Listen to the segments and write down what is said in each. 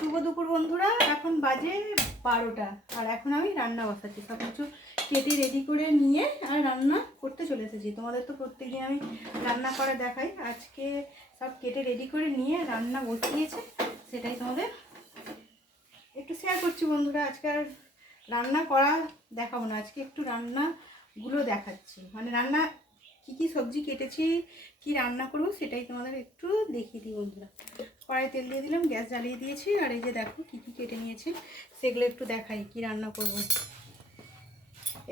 শুভ দুপুর বন্ধুরা, এখন বাজে 12টা আর এখন আমি রান্না বসাচ্ছি। সব কিছু কেটে রেডি করে নিয়ে আর রান্না করতে চলে এসেছি। তোমাদের তো প্রত্যেকদিন আমি রান্না করে দেখাই, আজকে সব কেটে রেডি করে নিয়ে রান্না বসিয়েছে, সেটাই তোমাদের একটু শেয়ার করছি বন্ধুরা। আজকে আর রান্না করা দেখাবো না, আজকে একটু রান্নাগুলো দেখাচ্ছি, মানে রান্না কি সবজি কেটেছি, কি রান্না করবো সেটাই তোমাদের একটু দেখিয়ে দিই বন্ধুরা। কড়াই তেল দিয়ে দিলাম, গ্যাস জ্বালিয়ে দিয়েছি, আর এই যে দেখো কি কেটে নিয়েছি সেগুলো একটু দেখাই কি রান্না করব।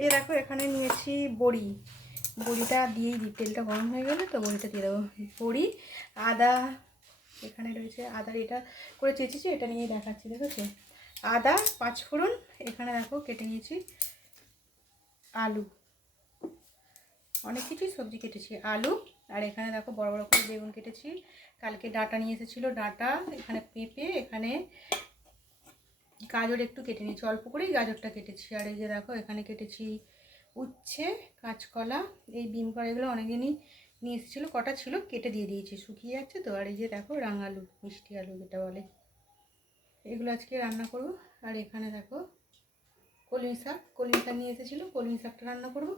এই দেখো এখানে নিয়েছি বড়িটা দিয়েই দিই, তেলটা গরম হয়ে গেলে তো বড়িটা দিয়ে দেবো। বড়ি, আদা এখানে রয়েছে, আদার এটা করে চেঁচেছি, এটা নিয়ে দেখাচ্ছি। দেখেছো, আদা, পাঁচফোড়ন, এখানে দেখো কেটে নিয়েছি আলু, অনেক কিছুই সবজি কেটেছি, আলু, আর এখানে দেখো বড় বড় করে বেগুন কেটেছি। কালকে ডাঁটা নিয়ে এসেছিলো, ডাঁটা, এখানে পেঁপে, এখানে গাজর একটু কেটে নিয়েছি, অল্প করেই গাজরটা কেটেছি। আর এই যে দেখো এখানে কেটেছি উচ্ছে, কাঁচকলা, এই বিম করা, এগুলো অনেকদিনই নিয়ে এসেছিলো, কটা ছিল কেটে দিয়ে দিয়েছি, শুকিয়ে যাচ্ছে তো। আর এই যে দেখো রাঙালু, মিষ্টি আলু যেটা বলে, এগুলো আজকে রান্না করব। আর এখানে দেখো কলমি শাক নিয়ে এসেছিলো, কলমি শাকটা রান্না করব।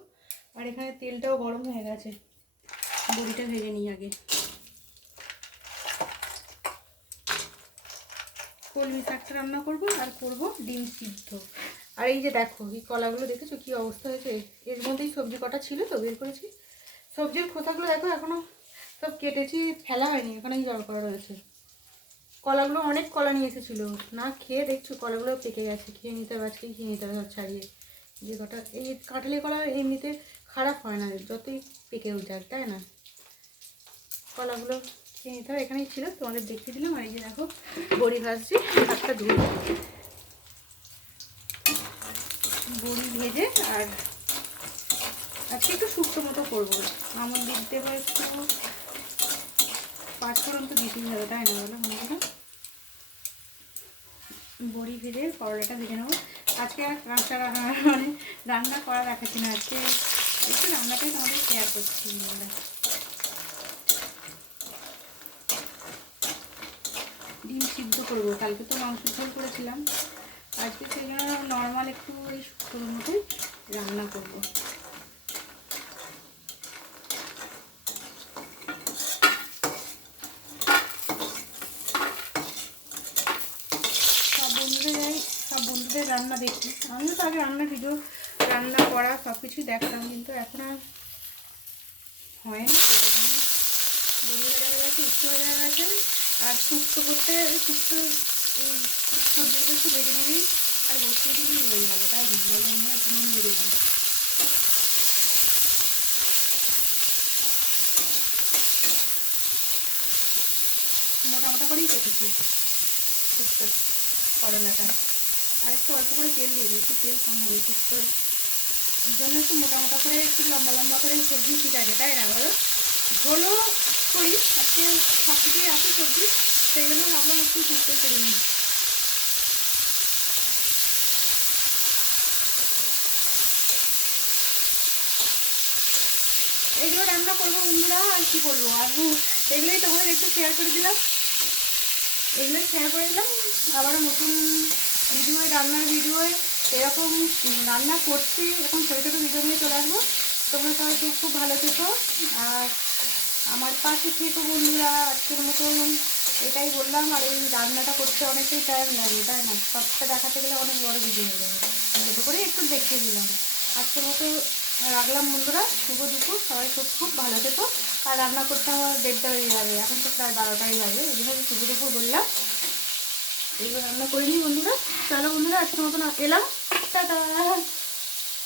আর এখানে তেলটাও গরম হয়ে গেছে, বড়িটা ভেজে নিই আগে। কলমি শাকটা রান্না করব আর করব ডিম সিদ্ধ। আর এই যে দেখো এই কলাগুলো দেখেছো কি অবস্থা হয়েছে, এর মধ্যেই সবজি কটা ছিল তো বের করেছি। সবজির খোসাগুলো দেখো এখনও সব কেটেছি, ফেলা হয়নি, এখানেই জড় করা রয়েছে। কলাগুলো অনেক কলা নিয়ে এসেছিলো, না খেয়ে দেখছো কলাগুলো পেকে গেছে, খেয়ে নিতে হবে, আজকেই খেয়ে নিতে হবে সব ছাড়িয়ে। যে কটা এই কাঁঠালি কলা এমনিতে খারাপ হয় না, যতই পেকেও যাক, তাই না? কলাগুলো খেয়ে নিতে হবে, এখানেই ছিল, তোমাদের দেখিয়ে দিলাম। আর এই যে দেখো বড়ি ভাজছি, ভাতটা ধুয়ে বড়ি ভেজে, আর আজকে একটু শুক্তো মতো করবো, আমার দিতে হবে একটু, পাঁচফোড়ন তো দিতেই হবে, তাই না বলো বন্ধুরা? বড়ি ভেজে করলাটা ভেজে নেবো। আজকে আর কাঁচা মানে রান্না করা দেখাচ্ছি না, আজকে একটু রান্নাটাই তোমাদের শেয়ার করছি বন্ধুরা। ডিম সিদ্ধ করবো, কালকে তো মাংস ঝোল করেছিলাম, আজকে সেই জন্য নর্মাল একটু এই শুক্তোর মতোই রান্না করবো। সব বন্ধুদের রান্না দেখি, আমিও তো আগে রান্নার ভিডিও, রান্না করা সব কিছুই দেখতাম, কিন্তু এখন আর হয় না। বড়ি ভাজা হয়ে গেছে, উচ্ছে ভাজা হয়ে গেছে, আর শুক্তো করতে শুক্তো এই সবজিগুলো একটু ভেজে নিলেই আর বসিয়ে দিলেই হয়ে গেলো, তাই না বলো? আমরা একটু নুন দিয়ে দিলাম, মোটা করেই কেটেছি শুক্তো করলাটা। আর একটু অল্প করে তেল দিয়ে দিই, একটু তেল কম হবে শুক্তোর জন্য, একটু মোটা করে একটু লম্বা করে সবজি ঠিক আছে, তাই না বলো? ঝোলও করি, আজকে সব কিছুই আছে সবজি, সেই জন্য ভাবলাম একটু শুক্তোই করে নিই। এগুলো রান্না করবো বন্ধুরা, আর কি বলবো, আর এগুলোই তোমাদের একটু শেয়ার করে দিলাম, এগুলোই শেয়ার করে দিলাম। আবারও নতুন ভিডিওয়, রান্নার ভিডিওয় এরকম রান্না করছি, এরকম ছোটো ছোটো ভিডিও নিয়ে চলে আসবো। তোমরা সবাই খুব ভালো থেকো, আর আমার পাশে থেকো বন্ধুরা। আজকের মতন এটাই বললাম, আর এই রান্নাটা করতে অনেকটাই টাইম লাগে, তাই না? সবটা দেখাতে গেলে অনেক বড় ভিডিও হয়ে যাবে, ছোটো করে একটু দেখিয়ে দিলাম। আজকের মতো রাখলাম বন্ধুরা, শুভ দুপুর, সবাই খুব ভালো থেকো। আর রান্না করতে আমার 1:30টা বেজে যাবে, এখন তো প্রায় 12টাই বাজে, এই জন্য আমি শুভ দুপুর বললাম। এইবার রান্না করে নিই বন্ধুরা। চলো বন্ধুরা, আজকের মতন এলাম, টাটা।